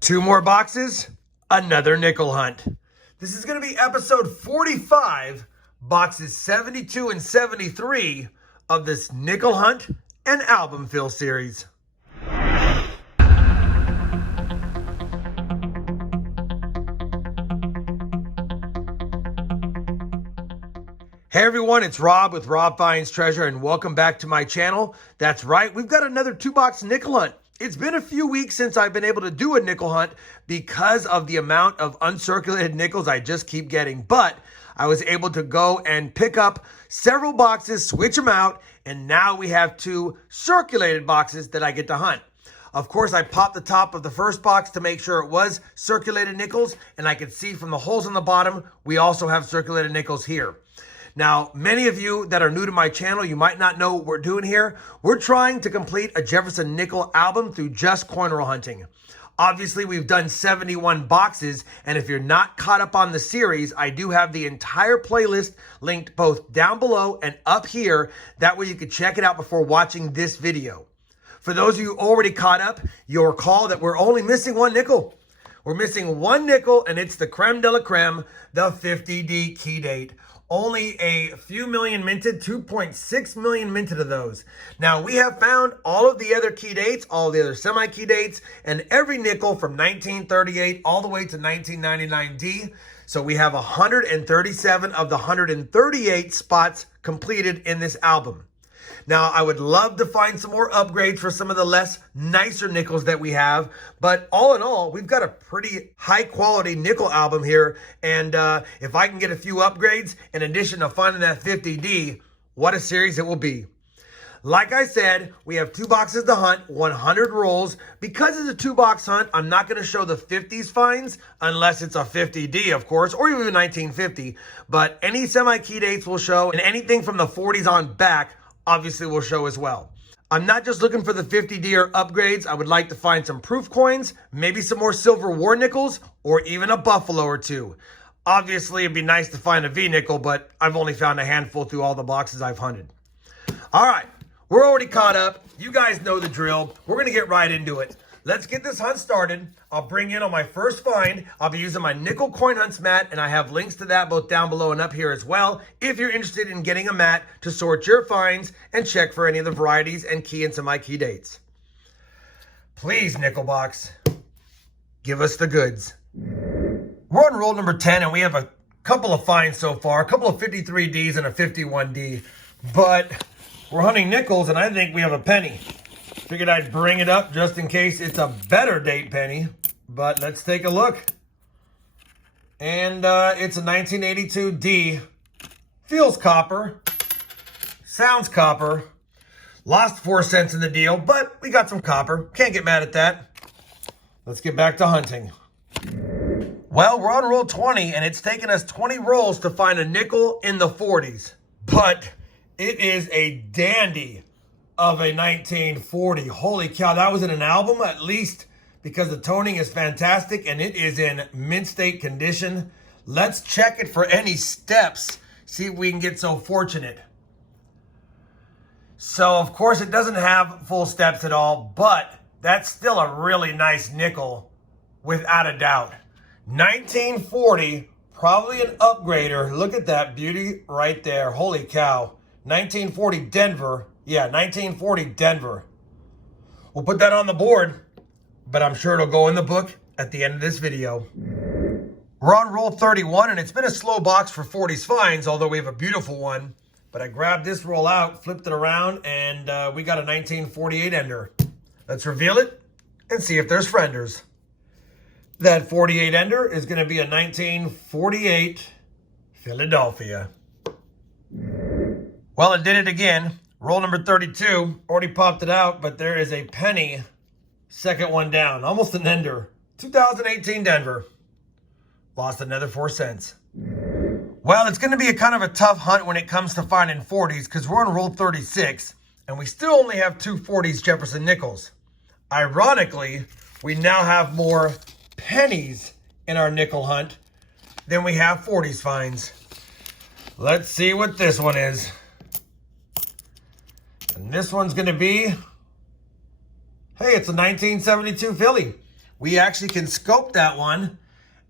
Two more boxes, another nickel hunt. This is going to be episode 45, boxes 72 and 73 of this nickel hunt and album fill series. Hey everyone, it's Rob with Rob Finds Treasure, and welcome back to my channel. That's right, we've got another two-box nickel hunt. It's been a few weeks since I've been able to do a nickel hunt because of the amount of uncirculated nickels I just keep getting. But I was able to go and pick up several boxes, switch them out, and now we have two circulated boxes that I get to hunt. Of course, I popped the top of the first box to make sure it was circulated nickels, and I could see from the holes on the bottom, we also have circulated nickels here. Now, many of you that are new to my channel, you might not know what we're doing here. We're trying to complete a Jefferson Nickels album through just coin roll hunting. Obviously, we've done 71 boxes, and if you're not caught up on the series, I do have the entire playlist linked both down below and up here. That way you can check it out before watching this video. For those of you already caught up, you'll recall that we're only missing one nickel. We're missing one nickel, and it's the creme de la creme, the 50D key date. Only a few million minted, 2.6 million minted of those. Now, we have found all of the other key dates, all the other semi-key dates, and every nickel from 1938 all the way to 1999D. So we have 137 of the 138 spots completed in this album. Now, I would love to find some more upgrades for some of the nicer nickels that we have. But all in all, we've got a pretty high quality nickel album here. And if I can get a few upgrades, in addition to finding that 50D, what a series it will be. Like I said, we have two boxes to hunt, 100 rolls. Because it's a two-box hunt, I'm not going to show the 50s finds unless it's a 50D, of course, or even 1950. But any semi-key dates will show, and anything from the 40s on back obviously will show as well. I'm not just looking for the 50D or upgrades. I would like to find some proof coins, maybe some more silver war nickels, or even a buffalo or two. Obviously, it'd be nice to find a V nickel, but I've only found a handful through all the boxes I've hunted. All right, we're already caught up. You guys know the drill. We're going to get right into it. Let's get this hunt started. I'll bring in on my first find. I'll be using my nickel coin hunts mat, and I have links to that both down below and up here as well if you're interested in getting a mat to sort your finds and check for any of the varieties and key and semi-key dates. Please, nickel box, give us the goods. We're on roll number 10, and we have a couple of finds so far, a couple of 53Ds and a 51D, but we're hunting nickels, and I think we have a penny. Figured I'd bring it up just in case it's a better date penny, but let's take a look. And it's a 1982D. Feels copper. Sounds copper. Lost 4 cents in the deal, but we got some copper. Can't get mad at that. Let's get back to hunting. Well, we're on roll 20, and it's taken us 20 rolls to find a nickel in the 40s. But it is a dandy of a 1940. Holy cow, that was in an album at least, because the toning is fantastic and it is in mint state condition. Let's check it for any steps, see if we can get so fortunate. So of course it doesn't have full steps at all, but that's still a really nice nickel without a doubt. 1940, probably an upgrader. Look at that beauty right there. Holy cow. 1940 Denver. Yeah, 1940 Denver. We'll put that on the board, but I'm sure it'll go in the book at the end of this video. We're on roll 31, and it's been a slow box for 40s finds, although we have a beautiful one. But I grabbed this roll out, flipped it around, and we got a 1948 ender. Let's reveal it and see if there's frienders. That 48 ender is going to be a 1948 Philadelphia. Well, it did it again. Roll number 32, already popped it out, but there is a penny, second one down, almost an ender. 2018 Denver. Lost another 4 cents. Well, it's going to be a kind of a tough hunt when it comes to finding 40s because we're on roll 36, and we still only have two 40s Jefferson Nickels. Ironically, we now have more pennies in our nickel hunt than we have 40s finds. Let's see what this one is. And this one's going to be, hey, it's a 1972 Philly. we actually can scope that one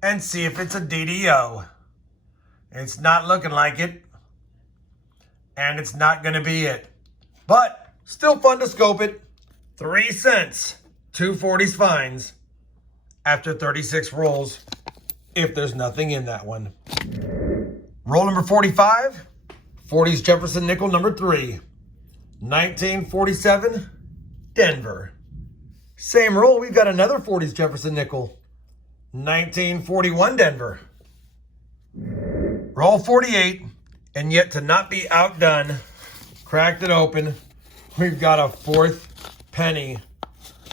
and see if it's a DDO. It's not looking like it, and it's not going to be it. But still fun to scope it. 3 cents, 240s fines after 36 rolls if there's nothing in that one. Roll number 45, 40s Jefferson nickel number 3, 1947, Denver. Same roll, we've got another 40s Jefferson nickel, 1941, Denver. Roll 48, and yet to not be outdone, cracked it open. We've got a 4th penny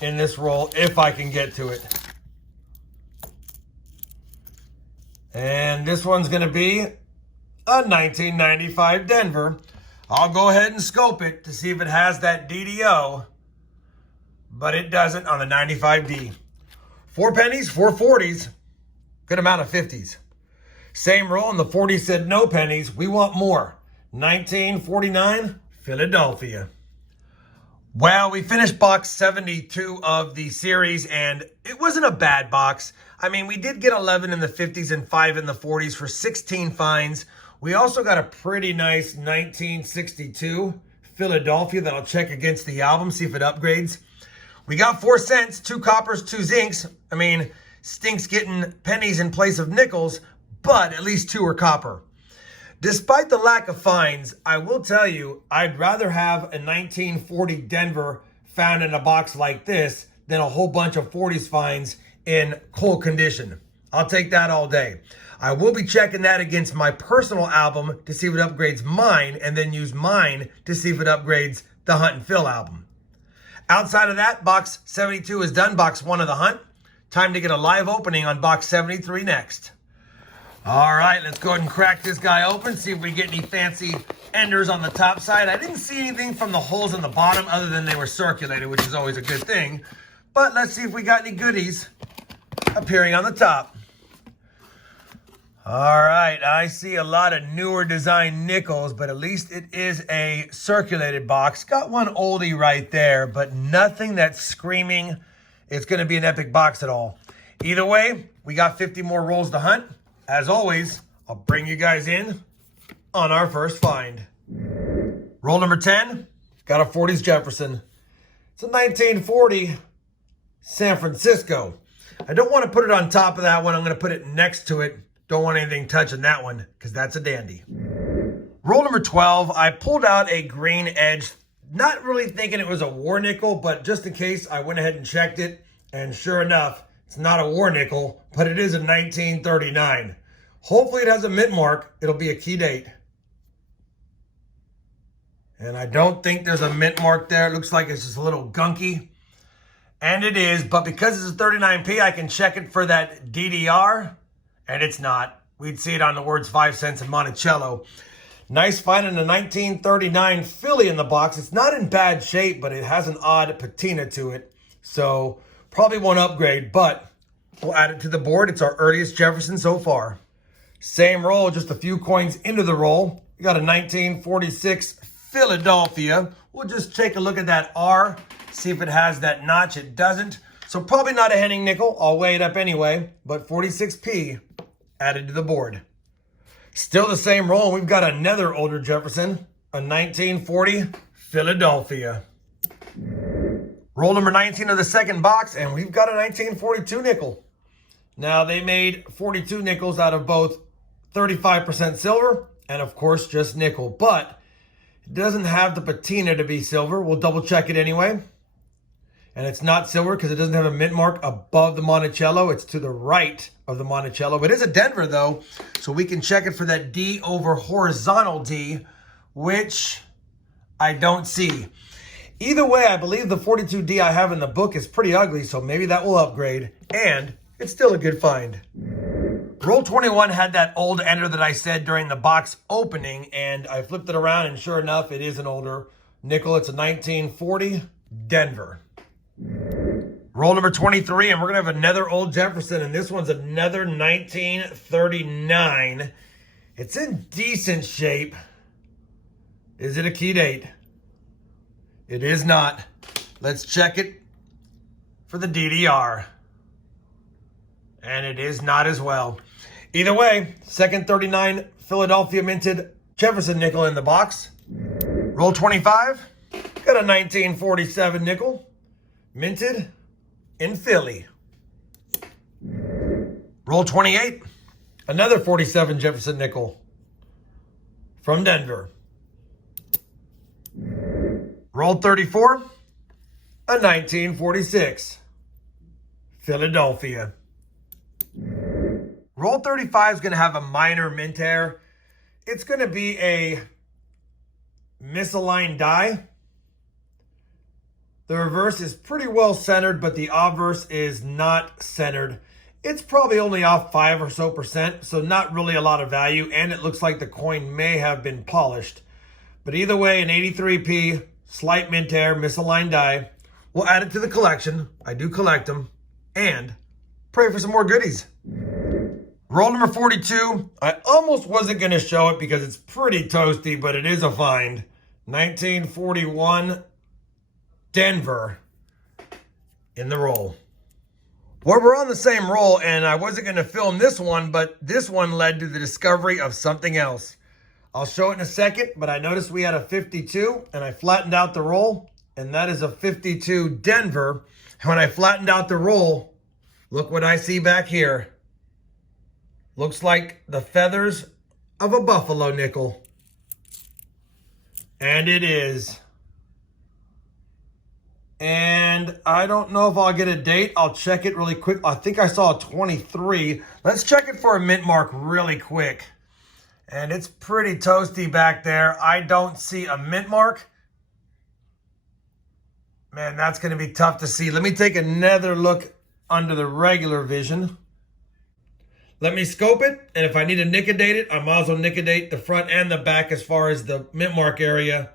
in this roll, if I can get to it. And this one's going to be a 1995 Denver. I'll go ahead and scope it to see if it has that DDO, but it doesn't on the 95D. 4 pennies, 4 40s, good amount of 50s. Same roll, and the 40 said no pennies. We want more. 1949, Philadelphia. Well, we finished box 72 of the series, and it wasn't a bad box. I mean, we did get 11 in the 50s and 5 in the 40s for 16 fines. We also got a pretty nice 1962 Philadelphia that I'll check against the album, see if it upgrades. We got 4 cents, 2 coppers, 2 zincs. I mean, stinks getting pennies in place of nickels, but at least 2 are copper. Despite the lack of fines, I will tell you, I'd rather have a 1940 Denver found in a box like this than a whole bunch of 40s fines in cold condition. I'll take that all day. I will be checking that against my personal album to see if it upgrades mine, and then use mine to see if it upgrades the Hunt and Fill album. Outside of that, box 72 is done, box 1 of the Hunt. Time to get a live opening on box 73 next. All right, let's go ahead and crack this guy open, see if we get any fancy enders on the top side. I didn't see anything from the holes in the bottom other than they were circulated, which is always a good thing. But let's see if we got any goodies appearing on the top. All right, I see a lot of newer design nickels, but at least it is a circulated box. Got one oldie right there, but nothing that's screaming it's going to be an epic box at all. Either way, we got 50 more rolls to hunt. As always, I'll bring you guys in on our first find. Roll number 10, got a 40s Jefferson. It's a 1940 San Francisco. I don't want to put it on top of that one. I'm going to put it next to it. Don't want anything touching that one because that's a dandy. Roll number 12, I pulled out a green edge, not really thinking it was a war nickel, but just in case, I went ahead and checked it. And sure enough, it's not a war nickel, but it is a 1939. Hopefully it has a mint mark. It'll be a key date. And I don't think there's a mint mark there. It looks like it's just a little gunky. And it is, but because it's a 39p, I can check it for that DDR, and it's not. We'd see it on the words 5 cents in Monticello. Nice find in a 1939 Philly in the box. It's not in bad shape, but it has an odd patina to it. So probably won't upgrade, but we'll add it to the board. It's our earliest Jefferson so far. Same roll, just a few coins into the roll. We got a 1946 Philadelphia. We'll just take a look at that R, see if it has that notch. It doesn't. So probably not a Henning nickel. I'll weigh it up anyway, but 46p added to the board. Still the same roll. We've got another older Jefferson, a 1940 Philadelphia. Roll number 19 of the second box, and we've got a 1942 nickel. Now, they made 42 nickels out of both 35% silver and, of course, just nickel. But it doesn't have the patina to be silver. We'll double check it anyway. And it's not silver because it doesn't have a mint mark above the Monticello. It's to the right of the Monticello. But it is a Denver, though, so we can check it for that D over horizontal D, which I don't see. Either way, I believe the 42D I have in the book is pretty ugly, so maybe that will upgrade, and it's still a good find. Roll 21 had that old ender that I said during the box opening, and I flipped it around, and sure enough, it is an older nickel. It's a 1940 Denver. Roll number 23, and we're going to have another old Jefferson, and this one's another 1939. It's in decent shape. Is it a key date? It is not. Let's check it for the DDR. And it is not as well. Either way, second 39 Philadelphia minted Jefferson nickel in the box. Roll 25. Got a 1947 nickel minted in Philly. Roll 28. Another 47 Jefferson nickel from Denver. Roll 34. A 1946 Philadelphia. Roll 35 is going to have a minor mint error. It's going to be a misaligned die. The reverse is pretty well centered, but the obverse is not centered. It's probably only off 5% or so, so not really a lot of value, and it looks like the coin may have been polished. But either way, an 83p, slight mint error, misaligned die. We'll add it to the collection. I do collect them. And pray for some more goodies. Roll number 42. I almost wasn't going to show it because it's pretty toasty, but it is a find. 1941 Denver in the roll. Well, we're on the same roll, and I wasn't going to film this one, but this one led to the discovery of something else. I'll show it in a second, but I noticed we had a 52, and I flattened out the roll, and that is a 52 Denver. And when I flattened out the roll, look what I see back here. Looks like the feathers of a buffalo nickel. And it is. And I don't know if I'll get a date. I'll check it really quick. I think I saw a 23. Let's check it for a mint mark really quick. And it's pretty toasty back there. I don't see a mint mark. Man, that's going to be tough to see. Let me take another look under the regular vision. Let me scope it, and if I need to nicodate it, I might as well nicodate the front and the back as far as the mint mark area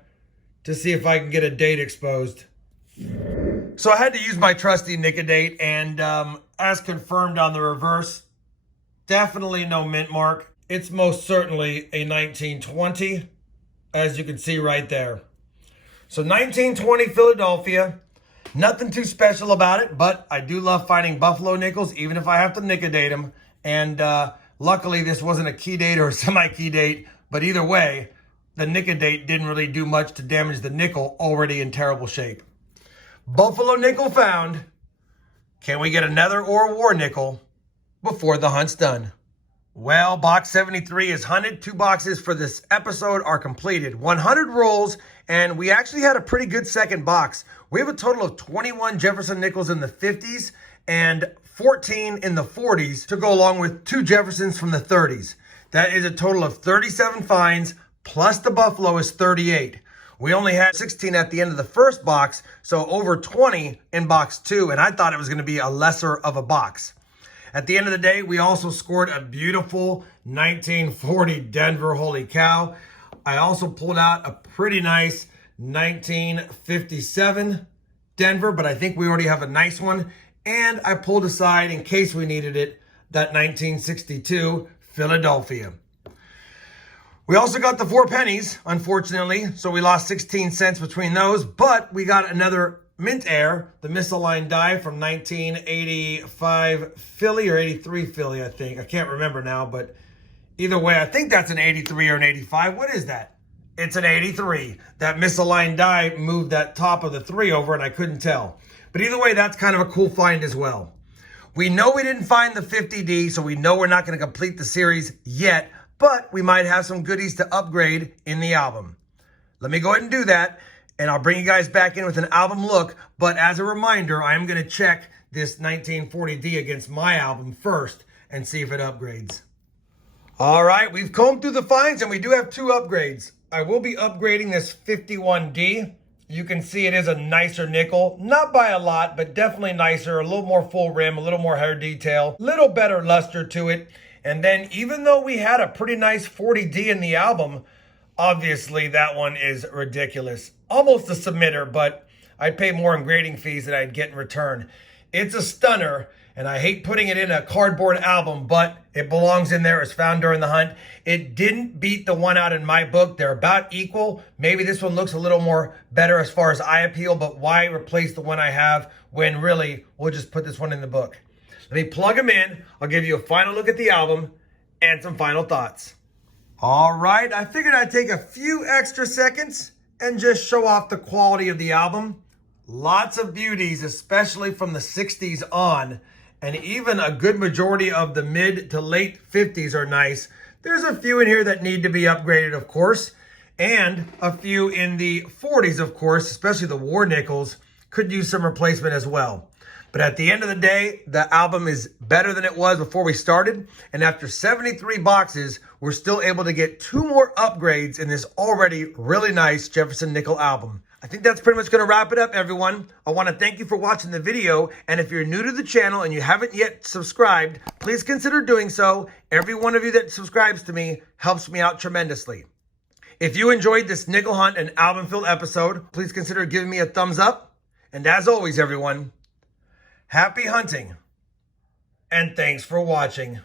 to see if I can get a date exposed. So I had to use my trusty nicodate, and as confirmed on the reverse, definitely no mint mark. It's most certainly a 1920, as you can see right there. So 1920 Philadelphia, nothing too special about it, but I do love finding buffalo nickels, even if I have to nicodate them. And luckily, this wasn't a key date or a semi-key date, but either way, the nicodate didn't really do much to damage the nickel already in terrible shape. Buffalo nickel found. Can we get another or war nickel before the hunt's done? Well, box 73 is hunted. 2 boxes for this episode are completed. 100 rolls, and we actually had a pretty good second box. We have a total of 21 Jefferson Nickels in the 50s and 14 in the 40s to go along with 2 Jeffersons from the 30s. That is a total of 37 finds, plus the Buffalo is 38. We only had 16 at the end of the first box, so over 20 in box 2, and I thought it was going to be a lesser of a box. At the end of the day, we also scored a beautiful 1940 Denver, holy cow. I also pulled out a pretty nice 1957 Denver, but I think we already have a nice one. And I pulled aside, in case we needed it, that 1962 Philadelphia. We also got the 4 pennies, unfortunately, so we lost 16 cents between those, but we got another mint air, the misaligned die from 1985 Philly or 83 Philly, I think. I can't remember now, but either way, I think that's an 83 or an 85. What is that? It's an 83. That misaligned die moved that top of the 3 over, and I couldn't tell. But either way, that's kind of a cool find as well. We know we didn't find the 50D, so we know we're not going to complete the series yet, but we might have some goodies to upgrade in the album. Let me go ahead and do that, and I'll bring you guys back in with an album look. But as a reminder, I am going to check this 1940D against my album first and see if it upgrades. All right, we've combed through the finds, and we do have 2 upgrades. I will be upgrading this 51D. You can see it is a nicer nickel, not by a lot, but definitely nicer, a little more full rim, a little more hair detail, little better luster to it. And then even though we had a pretty nice 40D in the album, obviously that one is ridiculous. Almost a submitter, but I'd pay more in grading fees than I'd get in return. It's a stunner, and I hate putting it in a cardboard album, but it belongs in there. It's found during the hunt. It didn't beat the one out in my book. They're about equal. Maybe this one looks a little more better as far as eye appeal, but why replace the one I have when really we'll just put this one in the book? Let me plug them in. I'll give you a final look at the album and some final thoughts. All right, I figured I'd take a few extra seconds and just show off the quality of the album. Lots of beauties, especially from the 60s on, and even a good majority of the mid to late 50s are nice. There's a few in here that need to be upgraded, of course, and a few in the 40s, of course, especially the War Nickels, could use some replacement as well. But at the end of the day, the album is better than it was before we started. And after 73 boxes, we're still able to get 2 more upgrades in this already really nice Jefferson Nickels album. I think that's pretty much going to wrap it up, everyone. I want to thank you for watching the video. And if you're new to the channel and you haven't yet subscribed, please consider doing so. Every one of you that subscribes to me helps me out tremendously. If you enjoyed this nickel hunt and album-filled episode, please consider giving me a thumbs up. And as always, everyone, happy hunting, and thanks for watching.